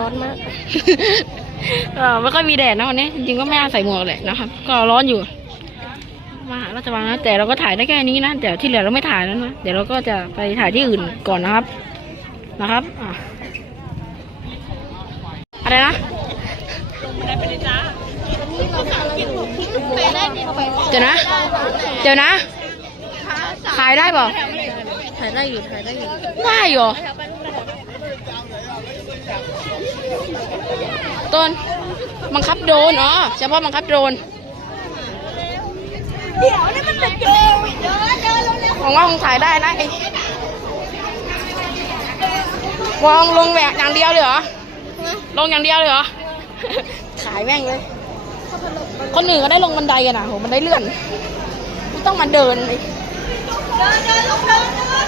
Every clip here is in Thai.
ร้อนมากเออไม่ค่อยมีแดดนะวันนี้จริงๆก็ไม่น่าใส่หมวกเลยนะครับ ก็ร้อนอยู่มหาราชวังนะแต่เราก็ถ่ายได้แค่นี้นะเดี๋ยวที่เหลือเราไม่ถ่ายแล้วนะเดี๋ยวเราก็จะไปถ่ายที่อื่นก่อนนะครับ นะครับอะอะไรนะเดี๋ยวนะ เดี๋ยวนะถ่ายได้เปล่าถ่ายได้อยู่ถ่ายได้อยู่ได้เหรอ ต้นบังคับโดรนอ๋อเฉพาะบังคับโดรนเดี๋ยวนี่มันเป็นเดินเดินเดินเร็วหวังว่าคงถ่ายได้นะไอ้วางลงแหวกอย่างเดียวเลยเหรอ ลงอย่างเดียวเลยเหรอ ขายแม่งเลย คนหนึ่งก็ได้ลงบันไดกันนะโหมันได้เลื่อน ไม่ต้องมาเดินเลยเดินเดินลงเดินเดิน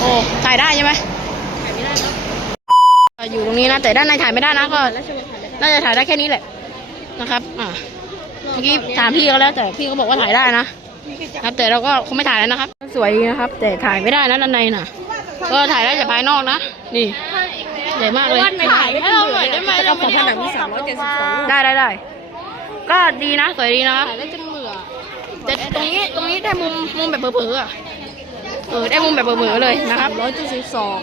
โอ้ถ่ายได้ใช่ไหมอยู่ต รงนี้นะ แต่ด้านในถ่ายไม่ได้นะก็น่าจะถ่ายได้แค่นี้แหละนะครับ อ่าเมื่อกี้ถามพี่เขาแล้ว แต่พี่เขาบอกว่าถ่ายได้นะครับ แต่เราก็คงไม่ถ่ายแล้วนะครับ สวยดีนะครับ แต่ถ่ายไม่ได้นะด้านในน่ะ ก็ถ่ายได้จากภายนอกนะนี่ใหญ่มากเลยให้เราหน่อยได้ไหมเราของผนังมีสามร้อยเจ็ดสิบสองได้ได้ได้ก็ดีนะสวยดีนะครับถ่ายได้จนเบื่อแต่ตรงนี้ตรงนี้ได้มุมมุมแบบเผลอๆอะเออได้มุมแบบเผลอๆเลยนะครับร้อยเจ็ดสิบสอง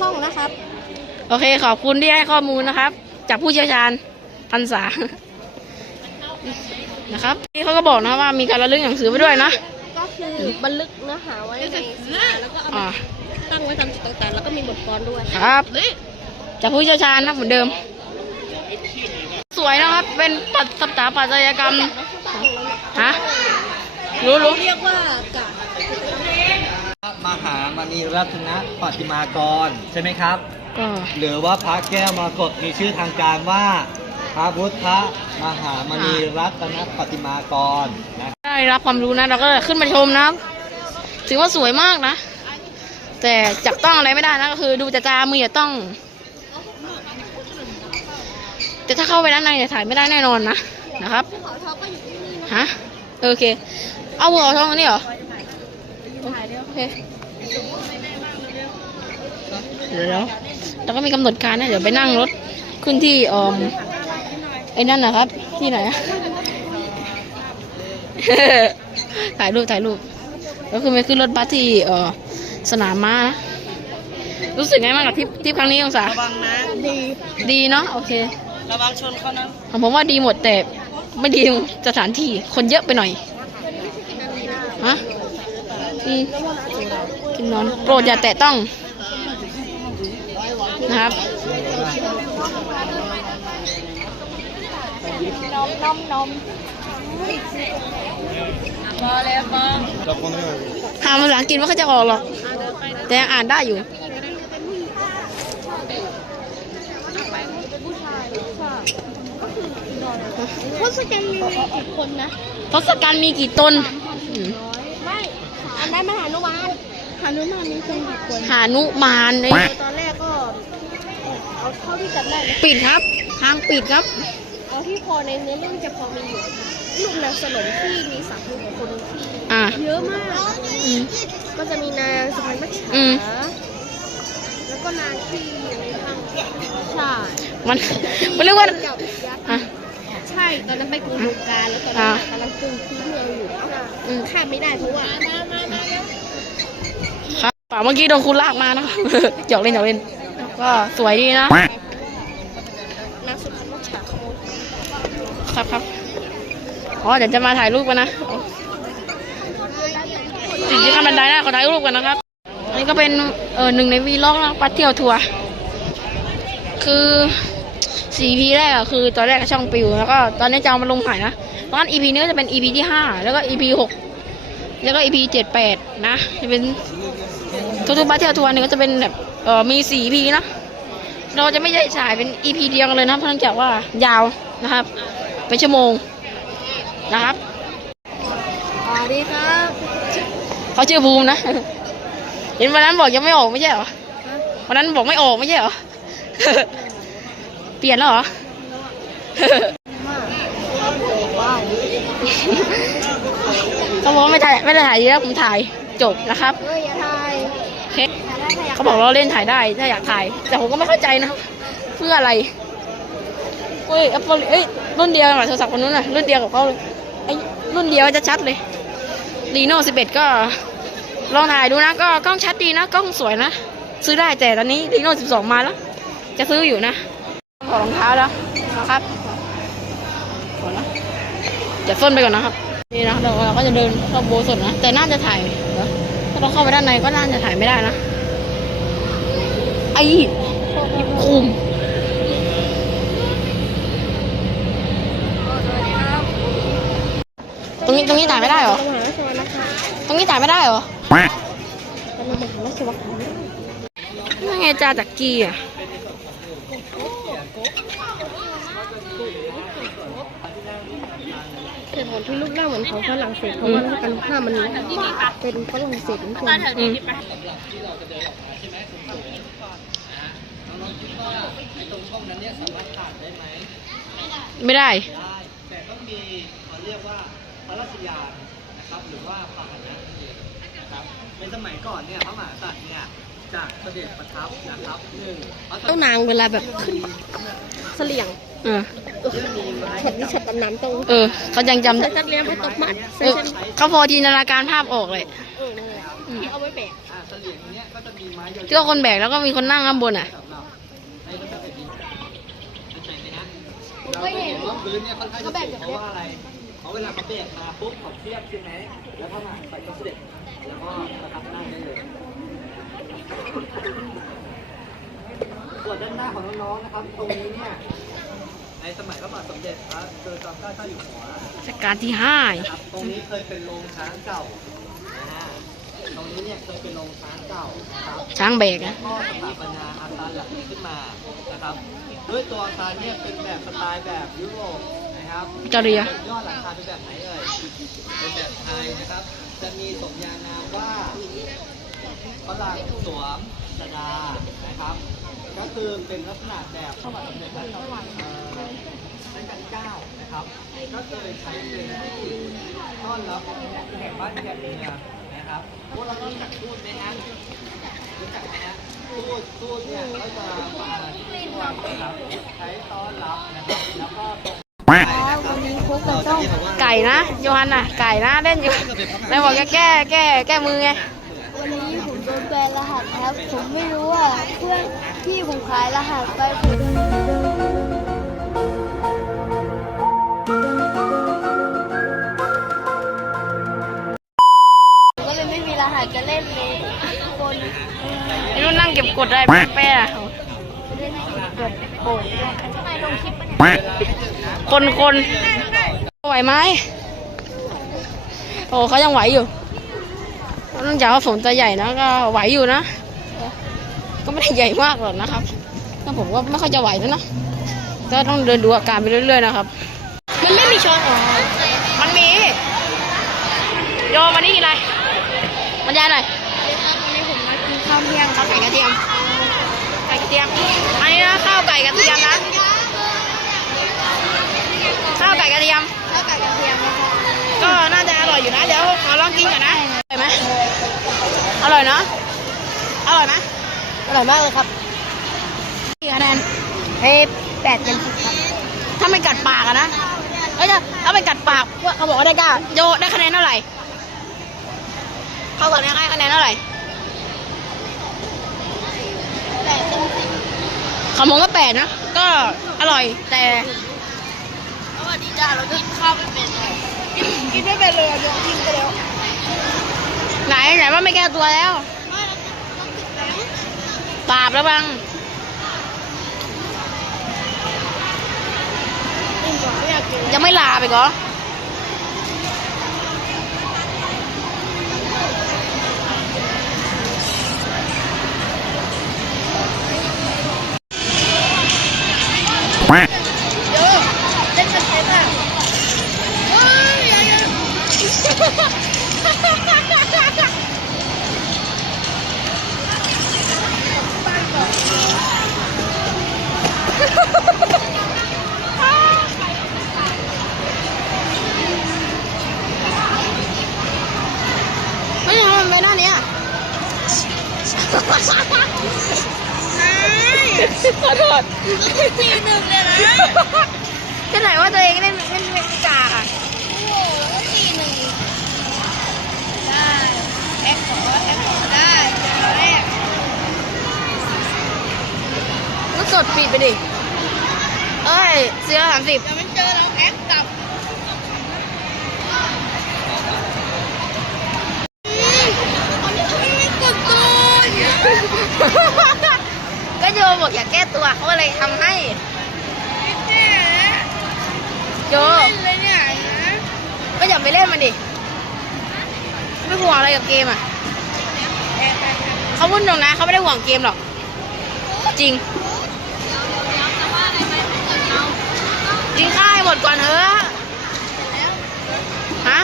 ห้องนะครับ โอเคขอบคุณที่ให้ข้อมูลนะครับ จากผู้เชี่ยวชาญพันษานะครับนี่เขาก็บอกนะว่ามีการระลึกหนังสือไปด้วยนะก็คือบันลึกเนื้อหาไว้ในแล้วก็เอาอ่ามาตั้งไว้ตามจุดต่างๆแล้วก็มีบทกลอนด้วยครับจากผู้เชี่ยวชาญนะเหมือนเดิม สวยนะครับเป็นปัดสถาปัตยกรรมฮะรู้รู้เรียกว่ากะมหามณีรัตนปฏิมากรใช่ไหมครับ ก็หรือว่าพระแก้วมรกตมีชื่อทางการว่า พระพุทธมหามณีรัตนปฏิมากรนะได้รับความรู้นะเราก็ขึ้นมาชมนะครับถือว่าสวยมากนะ แต่จับต้องอะไรไม่ได้นะก็คือ ดูจะจามืออย่าต้อง แต่ถ้าเข้าไปด้านในเนี่ยถ่ายไม่ได้แน่นอนนะนะครับเขาทอก็อยู่ที่นี่นะฮะโอเค เอาหัวทองอันนี้เหรอโอเค เดี๋ยวแล้วแล้วก็มีกำหนดการนะเดี๋ยวไปนั่งรถขึ้นที่เอ่อไอ้นั่นนะครับ ที่ไหนอะถ่ายรูปถ่ายรูปก็คือไปขึ้นรถบัสที่เอ่อสนามม้านะรู้สึกไงบ้างกับทริปทริปครั้งนี้องศาระวังนะดีดีเนาะโอเค ระวังชนเขานะของผมว่าดีหมดแต่ไม่ดีตรงสถานที่คนเยอะไปหน่อยฮะอืมกินนอนโปรดอย่าแตะต้อง นะครับนมนมนมพอแล้วพอหาภาษาอังกฤษไม่ค่อยจะออกหรอก แต่ยังอ่านได้อยู่ทศกัณฐ์มีกี่คนนะทศกัณฐ์มีกี่ตนอืม ไม่อันนั้นมันหานุมาน หานุมานมีคนกี่คนหานุมานเลยตอนแรกก็เอาเท่าที่จำได้นะปิดครับ ทางปิดครับ เอาที่พอในเนื้อเรื่องจะพอมีอยู่ลูกนางสนมที่มีสามลูกคนที่อ่าเยอะมาก อืม ก็จะมีนางสุพรรณมัจฉาอืม แล้วก็นางที่อยู่ในถ้ำใช่มันมันเรียกว่าเจ้ายักษ์อะ ใช่ ตอนนั้นไปกรุงบูการแล้วตอนนั้นอ่ากำลังกรุงพื้นเมืองอยู่อืมข้ามไม่ได้เพราะว่าครับ ป่าเมื่อกี้โดนคุณลากมานะหยอกเล่นหยอกเล่น ก็สวยดีนะนางสุพรรณมัจฉาครับครับอ๋อเดี๋ยวจะมาถ่ายรูปกันนะสิ่งที่ขั้นบันไดนะขอถ่ายรูปกันนะครับ อันนี้ก็เป็นเออหนึ่งในวีล็อกนะปัดเที่ยวทัวร์คือสี่ EP แรกอะคือตอนแรกก็ช่องปิวแล้วก็ตอนนี้จะเอามาลงใหม่นะเพราะงั้น EP นี้ก็จะเป็น EP ที่ห้าแล้วก็ EP หกแล้วก็ EP เจ็ดแปดนะจะเป็น ทุกๆปัดเที่ยวทัวร์เนี่ยก็จะเป็นแบบเออมีสี่ EP นะเราจะไม่ใช่ฉายเป็น EP เดียวกันเลยนะเพราะเนื่องจากว่ายาวนะครับ เป็นชั่วโมงนะครับสวัสดีครับเขาชื่อภูมินะเห็นวันนั้นบอกยังไม่ออกไม่ใช่เหรอวันนั้นบอกไม่ออกไม่ใช่เหรอเปลี่ยนแล้วเหรอว้าวเขาบอกว่าไม่ถ่ายไม่ได้ถ่ายเยอะผมถ่ายจบนะครับเฮ้ยอย่าถ่ายโอ เขาบอกเราเล่นถ่ายได้ถ้าอยากถ่าย แต่ผมก็ไม่เข้าใจนะ เพื่ออะไรเฮ้ย Apple เอ้ยรุ่นเดียวกับโทรศัพท์คนนู้นน่ะรุ่นเดียวกับเขาเลยไอ้รุ่นเดียวจะชัดเลยรีโน่11ก็ลองถ่ายดูนะ ก็กล้องชัดดีนะกล้องสวยนะ ซื้อได้แต่ตอนนี้รีโน่12มาแล้ว จะซื้ออยู่นะถอดรองเท้าแล้วนะครับถอแล้วเดี๋ยวส้นไปก่อนนะครับนี่นะเราเราก็จะเดินเข้าโบสถ์นะ แต่น่าจะถ่ายถ้าเราเข้าไปด้านในก็น่าจะถ่ายไม่ได้นะ ไอ้คุมตรงนี้ตรงนี้ถ่ายไม่ได้เหรอมหาชนนะคะตรงนี้ถ่ายไม่ได้เหรอเป็นมหาชนนั่นไงจ่าจักรีอะเหตุผลที่ลูกเล่าเหมือนของฝรั่งเศสเพราะว่ารัชกาลที่ห้ามันเป็นฝรั่งเศสจริง อืมไม่ได้ ได้แต่ต้องมีเขาเรียกว่าพระราชยานนะครับ หรือว่าพาหนะนั่นเองนะครับในสมัยก่อนเนี่ยพระมหากษัตริย์เนี่ยจากเสด็จประทับนะครับหนึ่งพระๆต้องนางเวลาแบบขึ้นเสลี่ยงเออช็อตนี้ช็อตตำนานตรงเออเขายังจำใส่ได้จัดเลี้ยงไปตบหมัดเอใส่อจัดเขาพอจินตนาการภาพออกเลยเออนั่นแหละที่เอาไว้แบกอ่าเสลี่ยงเนี้ยก็จะมีไม้ยาวที่ว่าคนแบกแล้วก็มีคนนั่งข้างบนอะ สำหรับในพระเจ้าแผ่นดินเข้าใจไหมฮะ ผมเราก็จะเห็เห็นนว่าพื้นเนี่ยค่อนข้างจะเขาแบกสูงแบบเพเนี้ยราะว่าอะไรเพราะเวลาเขาแบกมาปุ๊บเขาเทียบใช่ไหมแล้วพระมหากษัตริย์ก็เสด็จแล้วก็ประทับนั่งได้เลยส่วนด้านหน้าของน้องๆนะครับ ตรงนี้เนี่ยในสมัยพระบาทสมเด็จพระจุลจอมเกล้าเจ้าอยู่หัวรัชกาลที่ห้านะครับตรงนี้เคยเป็นโรงช้างเก่านะฮะตรงนี้เนี่ยเคยเป็นโรงช้างเก่านะครับช้างแบกและนะก็สถาปนาอาคารหลังนี้ขึ้นมานะครับ ด้วยตัวอาคารเนี่ยเป็นแบบสไตล์แบบยุโรปนะครับจาเรีย ยอดหลังคาเป็นแบบไหนเอ่ย เป็นแบบไทยนะครับ จะมีสมญานามว่าฝรั่งสวมสดานะครับ ก็คือเป็นลักษณะแบบเข้ามาสมเด็จพระเจ้าเอ่อรัชกาลที่เก้านะครับ ก็เคยใช้เป็นที่ต้อนรับแขกบ้านแขกเมืองนะครับพวกเรารู้จักทูตไหมฮะรู้จักไหมฮะทู ตทูตเนี่ยก็จะมาที่ช่วยนะครับใช้ต้อนรับนะครับแล้วก็ตกวันนี้พบกับเจ้าไก่นะโยฮันน่ะไก่นะเล่นอยู่แล้วบอกจะแก้แก้แก้มือไงวันนี้ผมโดนแบนรหัสครับ ผมไม่รู้ว่าเพื่อนพี่ผมขายรหัสไปผมก็เลยไม่มีรหัสจะเล่นเลย คนไอ้นู่นนั่งเก็บกดได้แป้อะเล่นกดโป่งทำไมลงคลิปปะเนี่ยคนคนไหวไหมโอ้เขายังไหวอยู่เนื่องจากว่าผมตัวใหญ่นะก็ไหวอยู่นะ ก็ไม่ได้ใหญ่มากหรอกนะครับก็ผมก็ไม่ค่อยจะไหวแล้วนะก็ต้องเดินดูอาการไปเรื่อยๆนะครับ มันไม่มีช้อนออกมันมี โยมวันนี้กินอะไรบรรยายหน่อย ครับวันนี้ผมมากิน ข้าวเที่ยงข้าวไก่กระเทียมไก่กระเทียมอันนี้นะข้าวไก่กระเทียมนะข้าวไก่กระเทียมข้าวไก่กระเทียมนะครับก็น่าจะอร่อยอยู่นะเดี๋ยวขอลองกินก่อนนะอร่อยไหมอร่อยเนาะอร่อยไหมอร่อยมากเลยครับกี่คะแนนเฮ้แปดเต็มสิบครับถ้าไม่กัดปากอะนะเอ้ยถ้าถ้าไม่กัดปากว่าเขาบอกว่าได้เก้าโยได้คะแนนเท่าไหร่เขาบอกได้คะแนนเท่าไหร่ แปดเต็มสิบของผมก็แปดนะ ก็อร่อยแต่สวัสดีจ้าเรากินข้าวไม่เป็นเลยกินไม่เป็นเลยโดนทิ้งไปแล้วไหนไหนว่าไม่แก้ตัวแล้วไม่เราต้องติดแล้วปราบแล้วบังกินก่อนไม่อยากกินยังไม่ลาไปก่อข สี่หนึ่งเลยนะจะไหนว่าตัวเองเล่นเล่นเล่นกากอะโอ้โหสี่หนึ่งได้แอคขอแอคขอได้ตอนแรกก็กดปิดไปดิ เอ้ยเสียสามสิบเดี๋ยวมันเจอน้องแอคกับไม่กดตูน ก็โย บอกอยากแก้ตัวเขาก็เลยทำให้เนี่ยโยเล่นเลยเนี่ยนะก็อย่าไปเล่นมันดิ ไม่ห่วงอะไรกับเกมอะแอบไปครับเขาพูดตรงนะเขาไม่ได้ห่วงเกมหรอก จริงกินข้าวให้หมดก่อนเถอะฮะ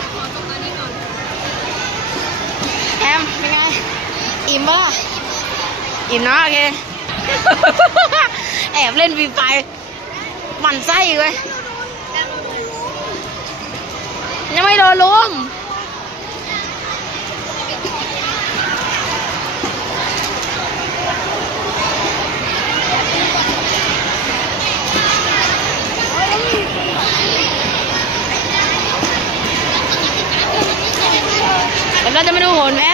แอมเป็นไง อิ่มปะล่ะอิ่มเนาะโอเค แอบเล่นฟรีไฟหมันไส้อีกเลยยังไม่โดนลุมเดี๋ยวเราจะไมาดูโหนแพ้